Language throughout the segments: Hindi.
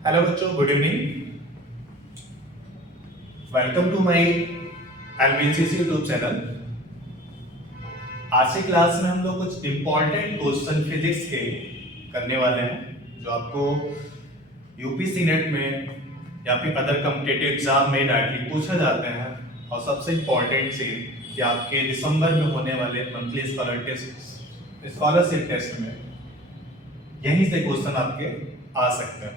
हेलो बच्चों, good evening. Welcome to my LBNCC YouTube channel. आज की क्लास में हम लोग कुछ इंपॉर्टेंट क्वेश्चन फिजिक्स के करने वाले हैं जो आपको यूपीएससी नेट में या फिर अदर कॉम्पिटिटिव एग्जाम में डायरेक्टली पूछे जाते हैं। और सबसे इंपॉर्टेंट चीज कि आपके दिसंबर में होने वाले मंथली स्कॉलरशिप टेस्ट में यहीं से क्वेश्चन आपके आ सकते हैं।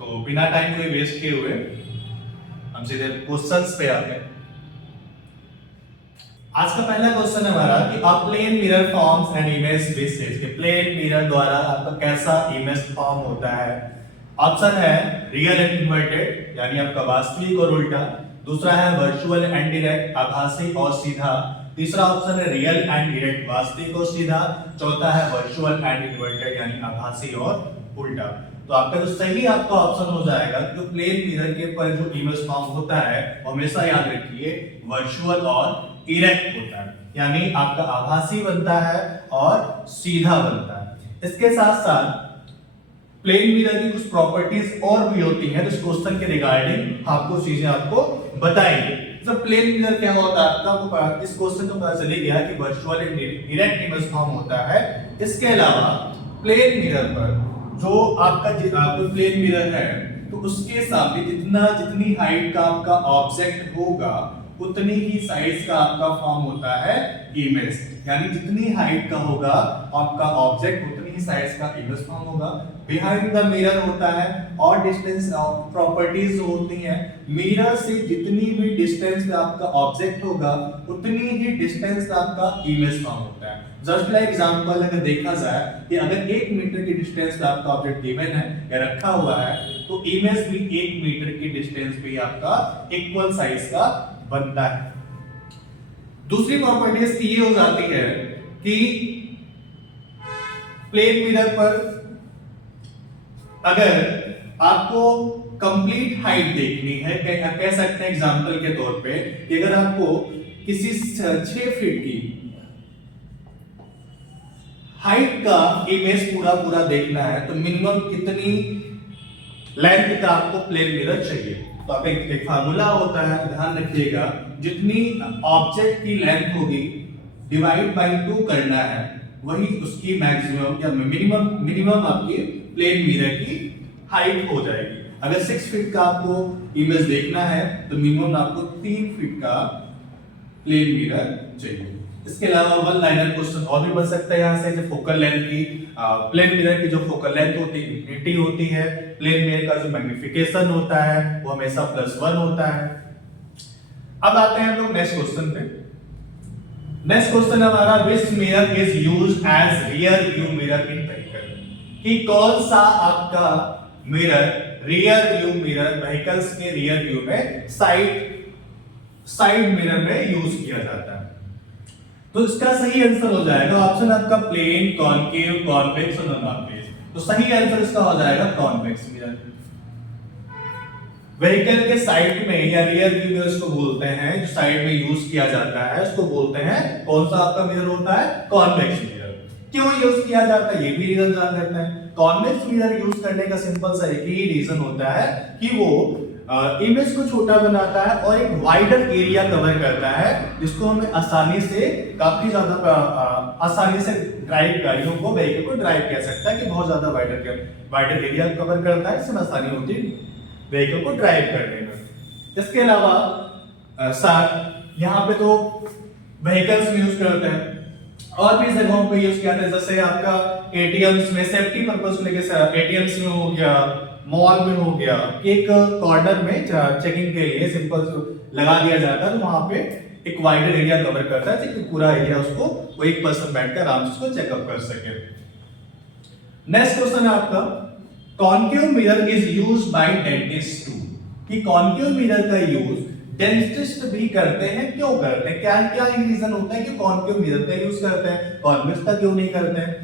तो बिना टाइम को वेस्ट किए हुए हम सीधे क्वेश्चंस पे आते हैं। आज का पहला क्वेश्चन है हमारा कि a plane mirror forms an image this is, कि प्लेन मिरर द्वारा आपका कैसा इमेज फॉर्म होता है। ऑप्शन है रियल एंड इन्वर्टेड, यानी आपका वास्तविक और उल्टा। दूसरा है वर्चुअल एंड डायरेक्ट, आभासी और सीधा। तीसरा ऑप्शन है रियल एंड डायरेक्ट, वास्तविक और सीधा। चौथा है वर्चुअल एंड इन्वर्टेड, यानी आभासी और उल्टा। तो आपका जो सही आपका ऑप्शन हो जाएगा कि प्लेन मिरर के पर जो इमेज फॉर्म होता है हमेशा याद रखिए वर्चुअल और इरेक्ट होता है, यानी आपका आभासी बनता है और सीधा बनता है। इसके साथ साथ प्लेन मिरर की कुछ प्रॉपर्टीज और भी होती हैं, तो इस क्वेश्चन के रिगार्डिंग आपको चीजें आपको बताएंगे। तो प्लेन मिरर क्या होता है आपका, इस क्वेश्चन को पता चल गया कि virtual and erect image form होता है। इसके अलावा प्लेन मिरर पर जो आपका प्लेन मिरर है तो उसके सामने जितनी हाइट का आपका ऑब्जेक्ट होगा उतनी ही साइज का आपका फॉर्म होता है इमेज, यानी जितनी हाइट का होगा आपका ऑब्जेक्ट उतनी ही साइज का इमेज फॉर्म होगा। बिहाइंड द मिरर होता है और डिस्टेंस प्रॉपर्टीज होती हैं। मिरर से जितनी भी डिस्टेंस पे आपका ऑब्जेक्ट होगा उतनी ही डिस्टेंस पे आपका इमेज फॉर्म होता है। जस्ट लाइक एग्जांपल अगर देखा जाए कि अगर 1 मीटर की डिस्टेंस पे आपका ऑब्जेक्ट गिवन है या रखा हुआ है तो इमेज भी 1 मीटर की डिस्टेंस पे आपका इक्वल साइज का बनता है। दूसरी प्रॉपर्टीज की ये हो जाती है कि प्लेन मिरर पर अगर आपको कंप्लीट हाइट देखनी है, कह सकते हैं एग्जांपल के तौर पे कि अगर आपको किसी 6 फीट की हाइट का इमेज पूरा देखना है तो मिनिमम कितनी लेंथ का आपको प्लेन मिरर चाहिए। तो आप एक फार्मूला होता है, ध्यान रखिएगा, जितनी ऑब्जेक्ट की लेंथ होगी डिवाइड बाय 2 करना है, वही उसकी मैक्सिमम या मिनिमम आपकी प्लेन मिरर की हाइट हो जाएगी। अगर 6 फीट का आपको इमेज देखना है तो मिनिमम आपको 3 फीट का प्लेन मिरर चाहिए। इसके अलावा वन लाइनर क्वेश्चन और भी बन सकता है यहाँ से, जो फोकल लेंथ की प्लेन मिरर की जो फोकल लेंथ होती है इंफिनिटी होती है। प्लेन मिरर का जो मैग्निफिकेशन होता है वो हमेशा +1 होता है। अब आते हैं हम लोग नेक्स्ट क्वेश्चन पे। नेक्स्ट क्वेश्चन हमारा which mirror is used as rear view mirror in vehicle, कि कौन सा आपका mirror rear view mirror vehicles के रियर व्यू में साइड मिरर में यूज किया जाता है। तो इसका सही आंसर हो जाएगा ऑप्शन आपका प्लेन, कॉनकेव, कॉन्वेक्स और नॉन-कॉन्वेक्स। तो सही आंसर इसका हो जाएगा कॉन्वेक्स मिरर। व्हीकल के साइड में या रियर व्यू मिरर इसको बोलते हैं, जो साइड में यूज किया जाता है उसको बोलते हैं, कौन सा आपका मिरर होता है, कॉन्वेक्स मिरर। क्यों यूज किया जाता है ये भी रीजन जान लेते हैं। कॉन्वेक्स मिरर यूज करने का सिंपल सा एक ही रीजन होता है कि वो इमेज को छोटा बनाता है और एक वाइडर एरिया कवर करता है, जिसको हमें आसानी से काफी ज्यादा आसानी से ड्राइव गाड़ियों को व्हीकल को ड्राइव कर सकता है, कि बहुत ज्यादा वाइडर एरिया कवर करता है, इसमें आसानी होती है व्हीकल को ड्राइव करने में। इसके अलावा साथ यहाँ पे तो व्हीकल्स में यूज करते हैं और भी जगहों पे यूज किया जाता है, जैसे आपका एटीएम्स में सेफ्टी पर्पस को लेकर एटीएम्स में हो गया, मॉल में हो गया, एक कॉर्नर में चेकिंग के लिए सिंपल लगा दिया जाता है, तो वहां पे एक वाइडर एरिया कवर करता है ताकि पूरा एरिया उसको वो एक पर्सन बैठकर आराम से उसको चेकअप कर सके। नेक्स्ट क्वेश्चन है आपका concave mirror is used by dentist to, कि कॉनकेव मिरर का यूज डेंटिस्ट भी करते हैं। क्यों करते हैं, क्या क्या रीजन होता है कि कॉनकेव मिरर का यूज करते हैं, कॉन्वेक्स का क्यों नहीं करते हैं।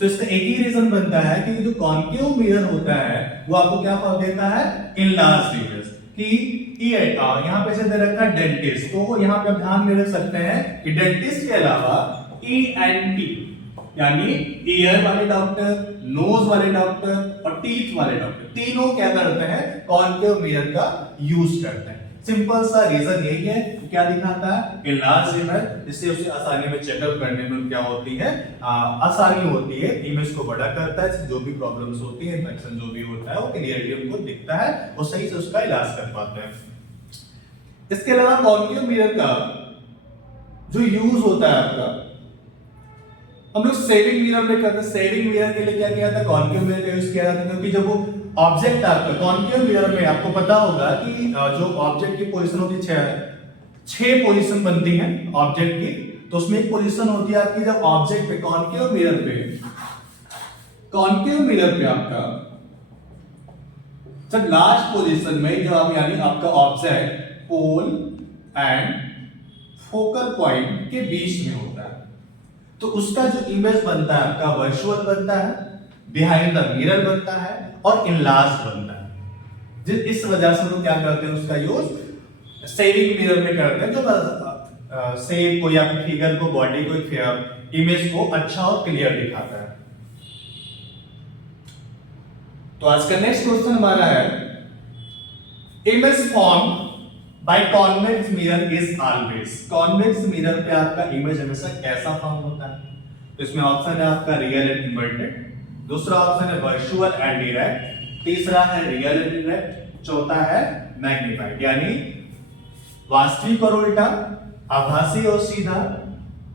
तो इसका एक ही रीजन बनता है कि जो कॉनकेव मिरर होता है वो आपको क्या फॉर्म देता है, इनलार्ज्ड इमेज, कि यहाँ पे से दे रखा है डेंटिस्ट, तो यहाँ पे आप ध्यान में रख सकते हैं कि डेंटिस्ट के अलावा ENT यानी ईयर वाले डॉक्टर, नोज वाले डॉक्टर और टीथ वाले डॉक्टर तीनों क्या करते हैं, कॉन्केव मिरर का यूज करते हैं। सिंपल सा रीजन यही है, क्या दिखाता है, इनलार्ज इमेज, जिससे उसे आसानी में चेकअप करने में क्या होती है, आसानी होती है। इमेज को बड़ा करता है, जो भी प्रॉब्लम्स होती है, इंफेक्शन जो भी होता है, वो क्लियरली उनको दिखता है और सही से उसका इलाज कर पाते हैं। इसके अलावा कॉन्केव मिरर का जो यूज होता है आपका, हम लोग सेविंग मिरर में करते हैं। सेविंग मिरर के लिए क्या किया जाता है, कॉन्केव मिरर का यूज किया जाता है, क्योंकि जब वो ऑब्जेक्ट आपका कॉन्केव मिरर में, आपको पता होगा कि जो ऑब्जेक्ट की पोजीशन होती है, छह पोजीशन बनती है ऑब्जेक्ट की, तो उसमें एक पोजीशन होती है आपकी जब ऑब्जेक्ट पे कॉन्केव मिरर पे आपका जब लास्ट पोजीशन में जब आप, यानी आपका object pole and focal point के बीच में होता है, तो उसका जो इमेज बनता है आपका वर्चुअल बनता है, बिहाइंड द मिरर बनता है और इनलार्ज बनता है। इस वजह से लोग क्या करते हैं, उसका यूज सेविंग मिरर में करते हैं, जो सेव को या फिगर को, बॉडी को, इमेज को अच्छा और क्लियर दिखाता है। तो आज का नेक्स्ट क्वेश्चन हमारा है, image form by convex mirror is always. Convex mirror पे आपका इमेज हमेशा कैसा फॉर्म होता है? तो इसमें ऑप्शन है आपका रियल एंड इन्वर्टेड, दूसरा ऑप्शन है वर्चुअल एंड डायरेक्ट, तीसरा है रियल एंड डायरेक्ट, चौथा है मैग्नीफाइड, यानी वास्तविक और उल्टा, आभासी और सीधा,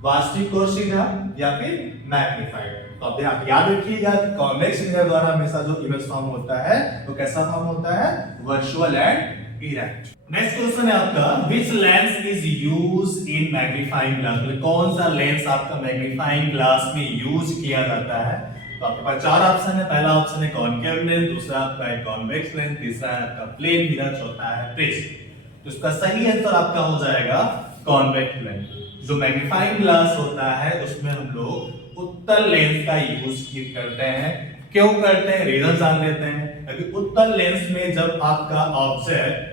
वास्तविक और सीधा, या फिर मैग्नीफाइड। तो अब आप याद रखिएगा, कॉन्वेक्स मिरर द्वारा हमेशा जो इमेज फॉर्म होता है वो कैसा फॉर्म होता है, virtual and direct. Next question है आपका, which lens is used in magnifying glass. कौन सा लेंस आपका मैग्नीफाइंग ग्लास में यूज किया जाता है? तो आपके पास चार ऑप्शन है। पहला ऑप्शन है कॉन्केव लेंस, दूसरा आपका है कॉन्वेक्स लेंस, तीसरा है आपका प्लेन मिरर, चौथा है प्रिज्म। तो इसका सही आंसर आपका हो जाएगा कॉन्वेक्स लेंस। जो मैग्नीफाइंग ग्लास होता है उसमें हम लोग उत्तल लेंस का यूज करते हैं। क्यों करते हैं, रीजन जान लेते हैं। क्योंकि उत्तल लेंस में जब आपका ऑब्जेक्ट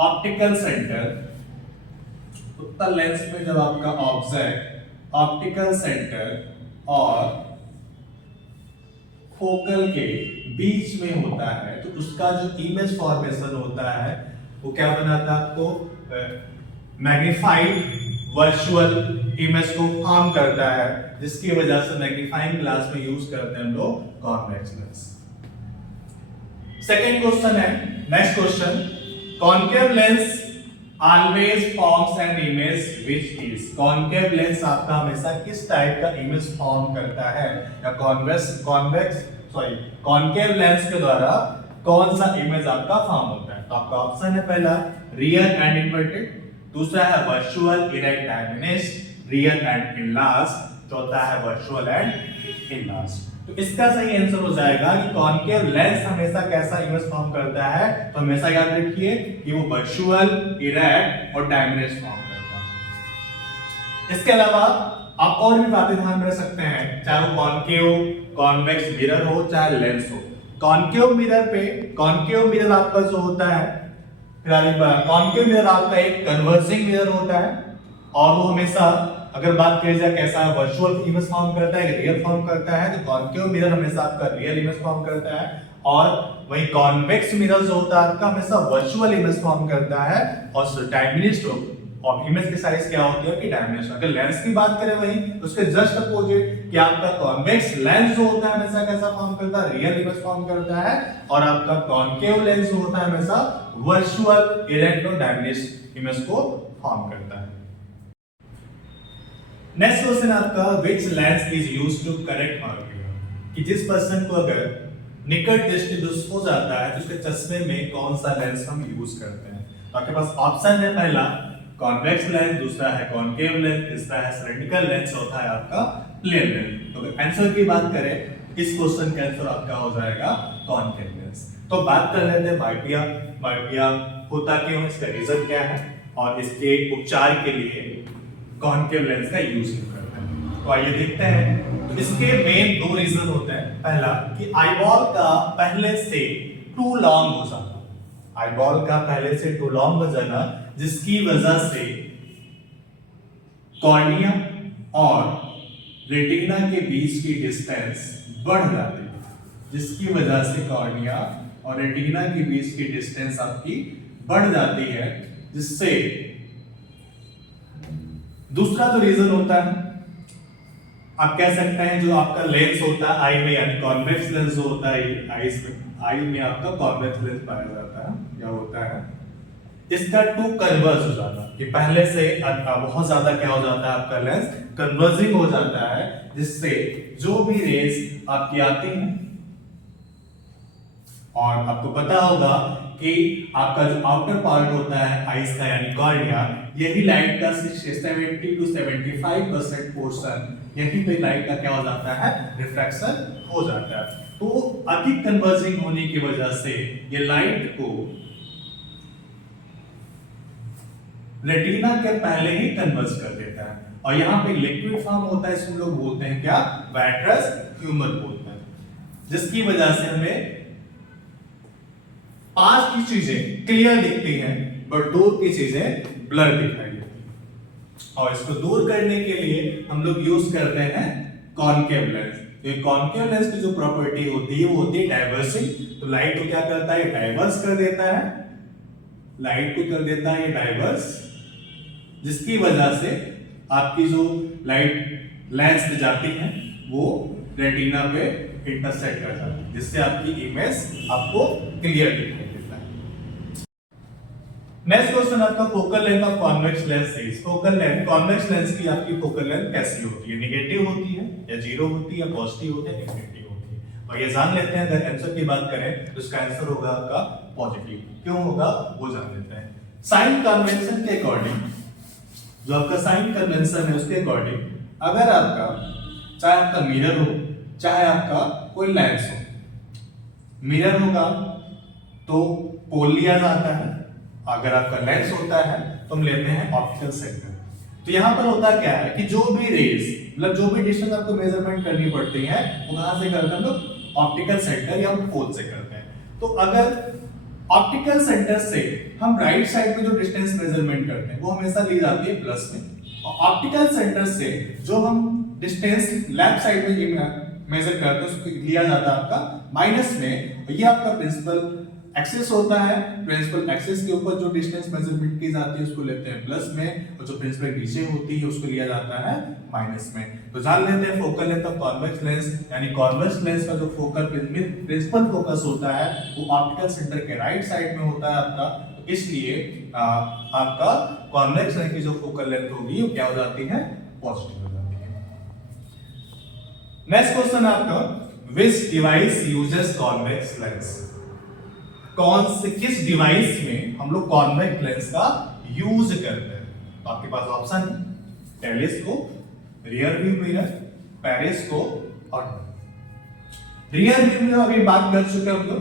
ऑप्टिकल सेंटर, उत्तल लेंस में जब आपका ऑब्जेक्ट ऑप्टिकल सेंटर और फोकल के बीच में होता है, तो उसका जो इमेज फॉर्मेशन होता है वो क्या बनाता है, आपको मैग्नीफाइड वर्चुअल इमेज को फॉर्म करता है, जिसकी वजह से मैग्नीफाइंग ग्लास में यूज करते हैं हम लोग कॉन्वेक्स लेंस। सेकंड क्वेश्चन है, next question, concave lens always forms an image which is. Concave lens आपका हमेशा किस टाइप का इमेज फॉर्म करता है, या कॉन्केव लेंस के द्वारा कौन सा इमेज आपका फॉर्म होता है? तो आपका ऑप्शन है पहला रियल एंड इन्वर्टेड, दूसरा है virtual erect diminished, real and enlarge, चौथा है वर्चुअल एंड इनलार्ज। तो इसका सही आंसर हो जाएगा कि कॉन्केव लेंस हमेशा कैसा इमेज फॉर्म करता है, तो हमेशा याद रखिए कि वो वर्चुअल, इरेक्ट और डायमीनेस फॉर्म करता है। इसके अलावा आप और भी बातें ध्यान में रख सकते हैं, चाहे वो कॉन्केव कॉन्वेक्स मिरर हो, चाहे लेंस हो। कॉन्केव मिरर आपका जो होता है, कॉन्केव मिरर आपका एक कन्वर्जिंग मिरर होता है, और वो हमेशा, अगर बात की जाए कैसा वर्चुअल इमेज फॉर्म करता है, रियल फॉर्म करता है, तो कॉन्केव मिरर हमेशा आपका रियल इमेज फॉर्म करता है, और वही कॉन्वेक्स मिरर जो होता है आपका हमेशा वर्चुअल इमेज फॉर्म करता है। और डायमीनेस और इमेज की साइज क्या होती है कि डायमीनेस। अगर लेंस की बात करें वही उसके जस्ट अपोजिट कि आपका कॉन्वेक्स लेंस जो होता है हमेशा कैसा फॉर्म करता है, रियल इमेज फॉर्म करता है, और आपका कॉन्केव लेंस जो होता है हमेशा वर्चुअल, इरेक्ट और डायमीनेस इमेज को फॉर्म करता है। नेक्स्ट क्वेश्चन आपका, which lens is used to correct myopia. कि जिस पर्सन को अगर निकट दृष्टि दोष हो जाता है तो उसके चश्मे में कौन सा लेंस हम यूज करते हैं? तो आपके पास ऑप्शन है पहला कॉन्वेक्स लेंस, दूसरा है कॉन्केव लेंस, तीसरा है सिलेंड्रिकल लेंस, चौथा है आपका प्लेन लेंस। तो अगर आंसर की बात करें इस क्वेश्चन का आंसर आपका हो जाएगा कॉन्केव लेंस। तो बात कर लेते हैं मायोपिया होता क्यों, इसका रीजन क्या है, और इसके उपचार के लिए कॉन्केव लेंस का यूज क्यों करते हैं। तो आइए देखते हैं। तो इसके मेन दो रीजन होते हैं। पहला कि आईबॉल का पहले से टू लॉन्ग हो जाना, आईबॉल का पहले से टू लॉन्ग हो जाना, जिसकी वजह से कॉर्निया और रेटिना के बीच की डिस्टेंस बढ़ जाती है, जिसकी वजह से कॉर्निया और रेटिना के बीच की डिस्टेंस आपकी बढ़ जाती है, जिससे दूसरा जो रीजन होता है, आप कह सकते हैं जो आपका लेंस होता है आई में, यानी कॉन्वेक्स लेंस जो होता है आई में आपका कॉन्वेक्स लेंस पाया जाता है या होता है, इसका टू कन्वर्ज हो जाता है कि पहले से बहुत ज्यादा क्या हो जाता है, आपका लेंस कन्वर्जिंग हो जाता है, जिससे जो भी रेस आपकी आती हैं, और आपको पता होगा कि आपका जो आउटर पार्ट होता है आईज का यानी कॉर्निया, यही लाइट का 70 to 75% पोर्शन यहीं पे लाइट का क्या हो जाता है, रिफ्रैक्शन हो जाता है। तो अधिक कन्वर्जिंग होने की वजह से ये लाइट को रेटिना के पहले ही कन्वर्ज कर देता है, और यहाँ पे लिक्विड फॉर्म होता है, इसको लोग बोलते हैं क्या, वाइट्रस ह्यूमर बोलते हैं, जिसकी वजह से हमें पास की चीजें क्लियर दिखती हैं बट दूर की चीजें ब्लर दिखाई देती हैं। और इसको दूर करने के लिए हम लोग यूज करते हैं कॉनकेव लेंस। तो कॉनकेव लेंस की जो प्रॉपर्टी होती है वो होती है डाइवर्सिंग। तो लाइट को क्या करता है, डाइवर्स कर देता है, लाइट को कर देता है डाइवर्स, जिसकी वजह से आपकी जो लाइट लेंस में जाती है वो रेटिना पे इंटरसेक्ट कर जाती है, जिससे आपकी इमेज आपको क्लियर दिखाई देता है। नेक्स्ट क्वेश्चन आपका focal length of convex lens is. Focal length, convex lens की आपकी फोकल लेंथ कैसी होती है, नेगेटिव होती है या जीरो होती है, पॉजिटिव होती है, नेगेटिव होती है। और ये जान लेते हैं, अगर आंसर की बात करें तो इसका आंसर होगा आपका पॉजिटिव। क्यों होगा वो जान लेते हैं। साइन कन्वेंशन के अकॉर्डिंग, जो आपका साइन कन्वेंशन है उसके अकॉर्डिंग, अगर आपका चाहे आपका मिरर हो चाहे आपका कोई लेंस हो, मिरर होगा तो पोल लिया जाता है, अगर आपका लेंस होता है तो हम लेते हैं ऑप्टिकल सेंटर। तो यहां पर होता क्या है कि जो भी रेस, मतलब जो भी डिस्टेंस आपको मेजरमेंट करनी पड़ती है वो कहां से करते हैं हम लोग, ऑप्टिकल सेंटर या पोल से करते हैं। तो अगर ऑप्टिकल सेंटर से हम राइट साइड में जो डिस्टेंस मेजरमेंट करते हैं वो हमेशा ली जाती है प्लस में, और ऑप्टिकल सेंटर से जो हम डिस्टेंस लेफ्ट साइड में मेजर करते हैं उसको लिया जाता है आपका माइनस में। ये आपका प्रिंसिपल एक्सिस होता है, प्रिंसिपल एक्सिस के ऊपर जो डिस्टेंस मेजरमेंट की जाती है उसको लेते हैं प्लस में, और जो प्रिंसिपल नीचे होती है उसको लिया जाता है माइनस में। तो जान लेते हैं focal length of convex lens, यानी कॉन्वेक्स लेंस का जो फोकल प्रिंसिपल फोकस होता है वो ऑप्टिकल सेंटर के राइट साइड में होता है आपका। तो इसलिए आपका कॉन्वेक्स लेंस की जो फोकल लेंथ होगी वो क्या हो जाती है, पॉजिटिव हो जाती है। नेक्स्ट क्वेश्चन आपका, विच डिवाइस यूजेस कॉन्वेक्स लेंस। कौन से किस डिवाइस में हम लोग कॉन्वेक्स लेंस का यूज करते हैं। तो आपके पास ऑप्शन है telescope, rear view mirror, periscope और रियर व्यू मिरर। अभी बात कर चुके हैं हम लोग,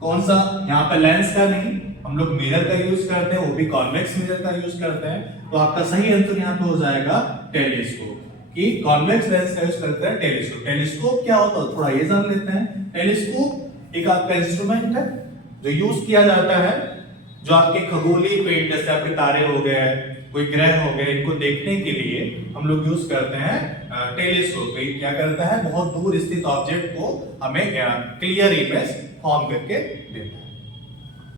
कौन सा, यहाँ पे लेंस का नहीं, हम लोग मिरर का यूज करते हैं, वो भी कॉन्वेक्स मिरर का यूज करते हैं। तो आपका सही आंसर यहाँ पे हो जाएगा टेलीस्कोप, कि कॉन्वेक्स लेंस का यूज करते हैं टेलीस्कोप। टेलीस्कोप क्या होता है थोड़ा ये जान लेते हैं। टेलीस्कोप एक आपका इंस्ट्रूमेंट है जो यूज किया जाता है, जो आपके खगोलीय पिंड जैसे आपके तारे हो गए, कोई ग्रह हो गए, इनको देखने के लिए हम लोग यूज करते हैं टेलीस्कोप। क्या करता है, बहुत दूर स्थित ऑब्जेक्ट को हमें क्लियर इमेज फॉर्म करके देता है।